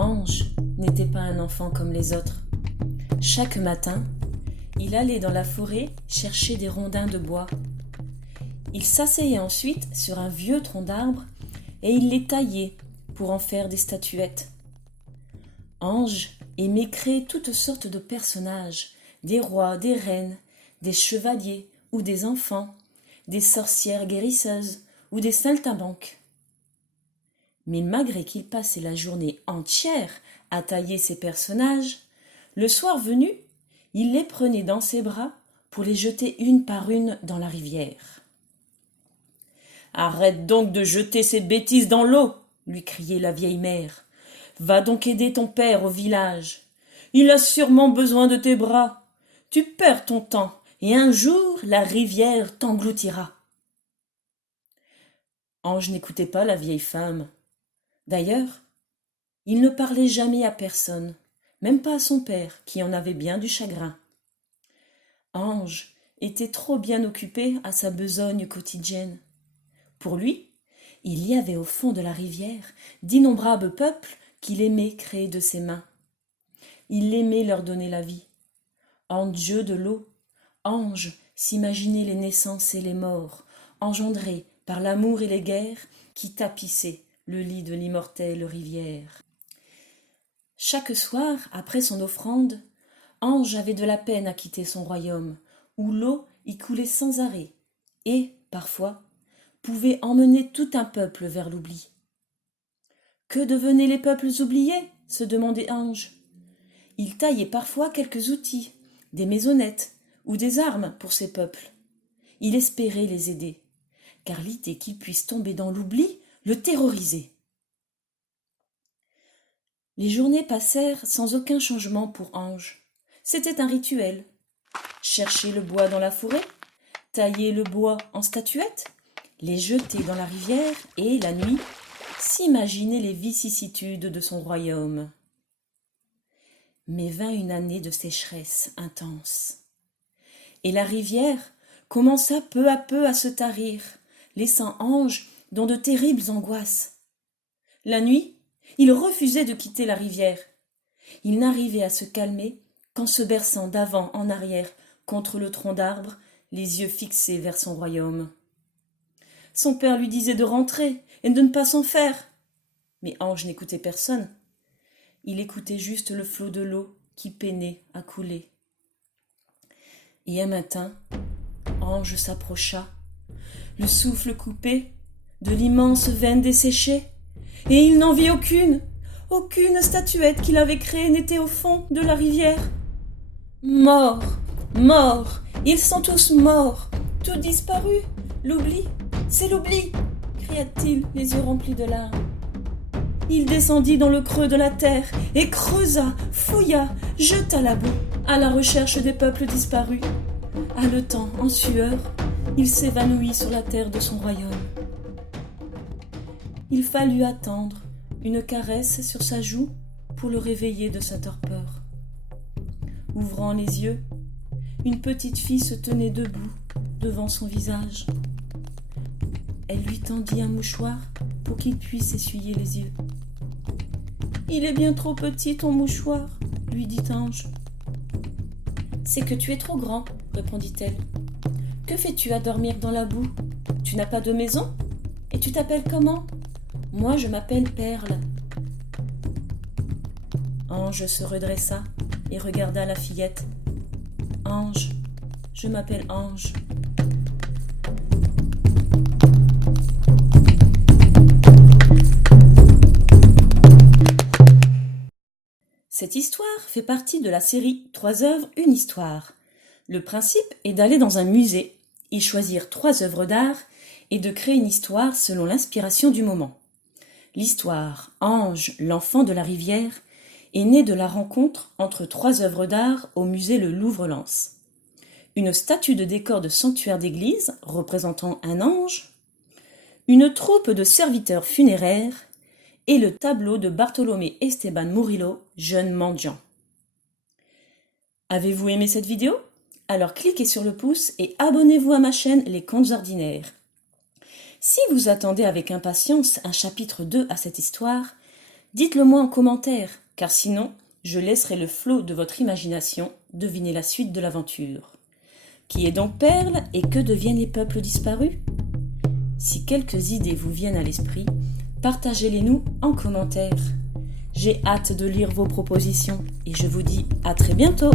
Ange n'était pas un enfant comme les autres. Chaque matin, il allait dans la forêt chercher des rondins de bois. Il s'asseyait ensuite sur un vieux tronc d'arbre et il les taillait pour en faire des statuettes. Ange aimait créer toutes sortes de personnages, des rois, des reines, des chevaliers ou des enfants, des sorcières guérisseuses ou des saltimbanques. Mais malgré qu'il passait la journée entière à tailler ces personnages, le soir venu, il les prenait dans ses bras pour les jeter une par une dans la rivière. « Arrête donc de jeter ces bêtises dans l'eau !» lui criait la vieille mère. « Va donc aider ton père au village. Il a sûrement besoin de tes bras. Tu perds ton temps et un jour la rivière t'engloutira. » Ange n'écoutait pas la vieille femme. D'ailleurs, il ne parlait jamais à personne, même pas à son père, qui en avait bien du chagrin. Ange était trop bien occupé à sa besogne quotidienne. Pour lui, il y avait au fond de la rivière d'innombrables peuples qu'il aimait créer de ses mains. Il aimait leur donner la vie. En dieu de l'eau, Ange s'imaginait les naissances et les morts, engendrés par l'amour et les guerres qui tapissaient le lit de l'immortelle rivière. Chaque soir, après son offrande, Ange avait de la peine à quitter son royaume, où l'eau y coulait sans arrêt, et, parfois, pouvait emmener tout un peuple vers l'oubli. Que devenaient les peuples oubliés ? Se demandait Ange. Il taillait parfois quelques outils, des maisonnettes ou des armes pour ces peuples. Il espérait les aider, car l'idée qu'ils puissent tomber dans l'oubli le terrorisait. Les journées passèrent sans aucun changement pour Ange. C'était un rituel. Chercher le bois dans la forêt, tailler le bois en statuettes, les jeter dans la rivière et, la nuit, s'imaginer les vicissitudes de son royaume. Mais vint une année de sécheresse intense. Et la rivière commença peu à peu à se tarir, laissant Ange dans de terribles angoisses. La nuit, il refusait de quitter la rivière. Il n'arrivait à se calmer qu'en se berçant d'avant en arrière contre le tronc d'arbre, les yeux fixés vers son royaume. Son père lui disait de rentrer et de ne pas s'en faire. Mais Ange n'écoutait personne. Il écoutait juste le flot de l'eau qui peinait à couler. Et un matin, Ange s'approcha, le souffle coupé, de l'immense veine desséchée, et il n'en vit aucune statuette qu'il avait créée n'était au fond de la rivière. Morts, morts, ils sont tous morts, tout disparu, l'oubli, c'est l'oubli, cria-t-il, les yeux remplis de larmes. Il descendit dans le creux de la terre et creusa, fouilla, jeta la boue à la recherche des peuples disparus. Haletant, en sueur, il s'évanouit sur la terre de son royaume. Il fallut attendre une caresse sur sa joue pour le réveiller de sa torpeur. Ouvrant les yeux, une petite fille se tenait debout devant son visage. Elle lui tendit un mouchoir pour qu'il puisse essuyer les yeux. « Il est bien trop petit ton mouchoir, » lui dit Ange. « C'est que tu es trop grand, » répondit-elle. « Que fais-tu à dormir dans la boue ? Tu n'as pas de maison ? Et tu t'appelles comment ? Moi, je m'appelle Perle. » Ange se redressa et regarda la fillette. « Ange, je m'appelle Ange. » Cette histoire fait partie de la série 3 œuvres, une histoire. Le principe est d'aller dans un musée, y choisir 3 œuvres d'art et de créer une histoire selon l'inspiration du moment. L'histoire Ange, l'enfant de la rivière est née de la rencontre entre 3 œuvres d'art au musée Le Louvre-Lens. Une statue de décor de sanctuaire d'église représentant un ange, une troupe de serviteurs funéraires et le tableau de Bartolomé Esteban Murillo, jeune mendiant. Avez-vous aimé cette vidéo ? Alors cliquez sur le pouce et abonnez-vous à ma chaîne Les Contes Ordinaires. Si vous attendez avec impatience un chapitre 2 à cette histoire, Dites-le moi en commentaire, car sinon, je laisserai le flot de votre imagination deviner la suite de l'aventure. Qui est donc Perle et que deviennent les peuples disparus? Si quelques idées vous viennent à l'esprit, partagez-les nous en commentaire. J'ai hâte de lire vos propositions et je vous dis à très bientôt.